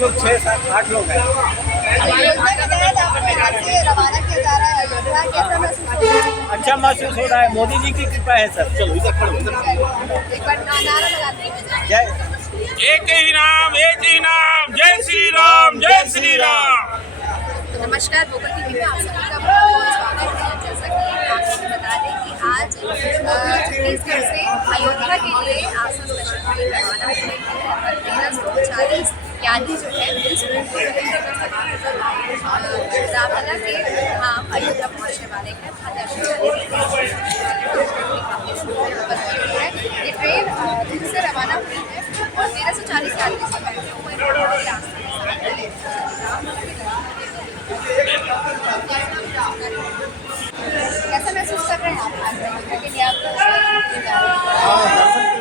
लोग 6-7-8 लोग हैं। योजना के तहत आपको यहाँ से रवाना किया जा रहा है अयोध्या, कैसा महसूस हो रहा है? अच्छा महसूस हो रहा है, मोदी जी की कृपा है सर। चलो इधर खड़ो, इधर एक बार नारा लगाते हैं। जय एक ही नाम, जय श्री राम, जय श्री राम। नमस्कार, वोकल टीवी में आप सभी का बहुत स्वागत है। जैसा कि आपको बता दें कि आज छत्तीसगढ़ से अयोध्या के लिए आशा स्पेशल ट्रेन रवाना हो रही है और 1340 यात्री जो है रामलला के धाम अयोध्या पहुँचने वाले हैं। दर्शन ये ट्रेन दिल्ली से रवाना हुई है और 1340 यात्री से बैठे हुए हैं। कैसा महसूस कर रहे हैं आप आज अयोध्या के लिए? आप दर्शन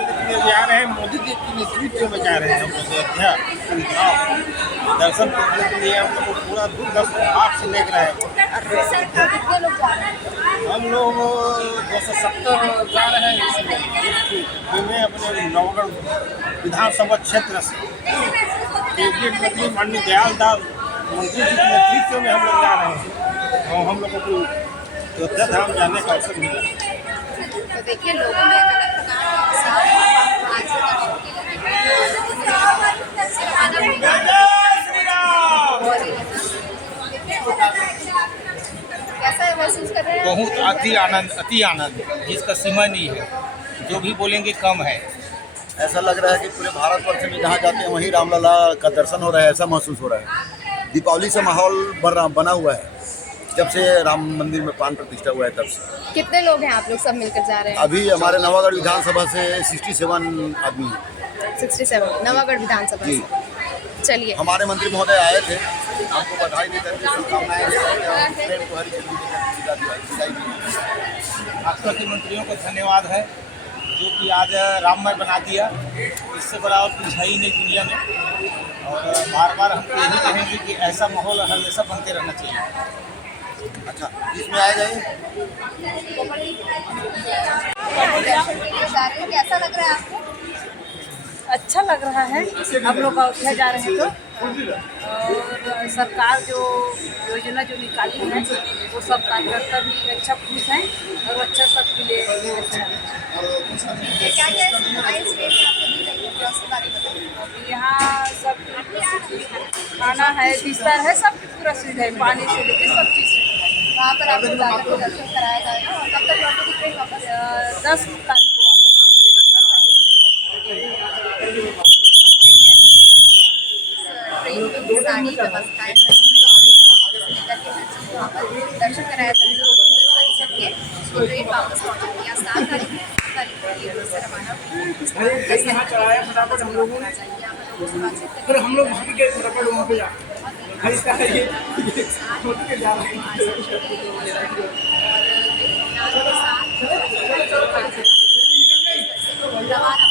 करने जा रहे हैं, मोदी जी के नेतृत्व में जा रहे हैं हम लोग अयोध्या। दर्शन करने के लिए हम लोग पूरा दूर 8 से लेकर आए। कितने लोग जा रहे हैं? हम लोग 270 जा रहे हैं इसमें अपने नवगढ़ विधानसभा क्षेत्र से केंद्रीय मंत्री माननीय दयाल दास मंत्री जी के नेतृत्व में हम लोग जा रहे हैं और हम लोगों को अयोध्या धाम जाने का अवसर मिला। तो देखिए लोगों में एक अलग प्रकार का उत्साह है। आज से दर्शन के लिए कैसा महसूस कर रहे हैं? बहुत अति आनंद जिसका सीमा नहीं है, जो भी बोलेंगे कम है। ऐसा लग रहा है कि पूरे भारतवर्ष में जहाँ जाते हैं वहीं रामलला का दर्शन हो रहा है, ऐसा महसूस हो रहा है। दीपावली से माहौल बना हुआ है जब से राम मंदिर में प्राण प्रतिष्ठा हुआ है तब से। कितने लोग हैं आप लोग सब मिलकर जा रहे हैं? अभी हमारे नवागढ़ विधानसभा से 67 आदमी हैं। 67 नवागढ़ विधानसभा जी। से। चलिए, हमारे मंत्री महोदय आए थे, आपको बधाई देकर के शुभकामनाएं देते हैं और ट्रेन को हरी झंडी देकर विदाई दी। भाजपा के मंत्रियों को धन्यवाद है जो कि आज राममय बना दिया। इससे बड़ा और कुछ है ही नहीं दुनिया में। और बार बार हम यही कहेंगे कि ऐसा माहौल हमेशा बनते रहना चाहिए। अच्छा, इसमें आ जाइए। कैसा लग रहा है आपको? अच्छा लग रहा है। हम लोग अयोध्या जा रहे हैं तो और सरकार जो योजना जो निकाली है वो सब कार्यकर्ता भी अच्छा खुश हैं और अच्छा सबके लिए अच्छा है। क्या-क्या सुविधाएं इस ट्रेन में आपको दी गई है? थोड़ा सा बारे में बताइए। यहाँ सब खाना है, बिस्तर है, सब पूरा सुविधा है, पानी से लेकर सब चीज़ सुविधा है। वहाँ पर आपको जाकर के दर्शन कराया जाएगा और कब तक लौटेगी ट्रेन वापस? 10 तारीख को वापस। ट्रेन की सारी व्यवस्थाएं दर्शन कराया जाएगा। 10 तारीख तक के ट्रेन वापस पहुँचेगी या 7 तारीख से रवाना होगी। फिर हम लोग वहाँ के फटाफट वहाँ पे जा रवाना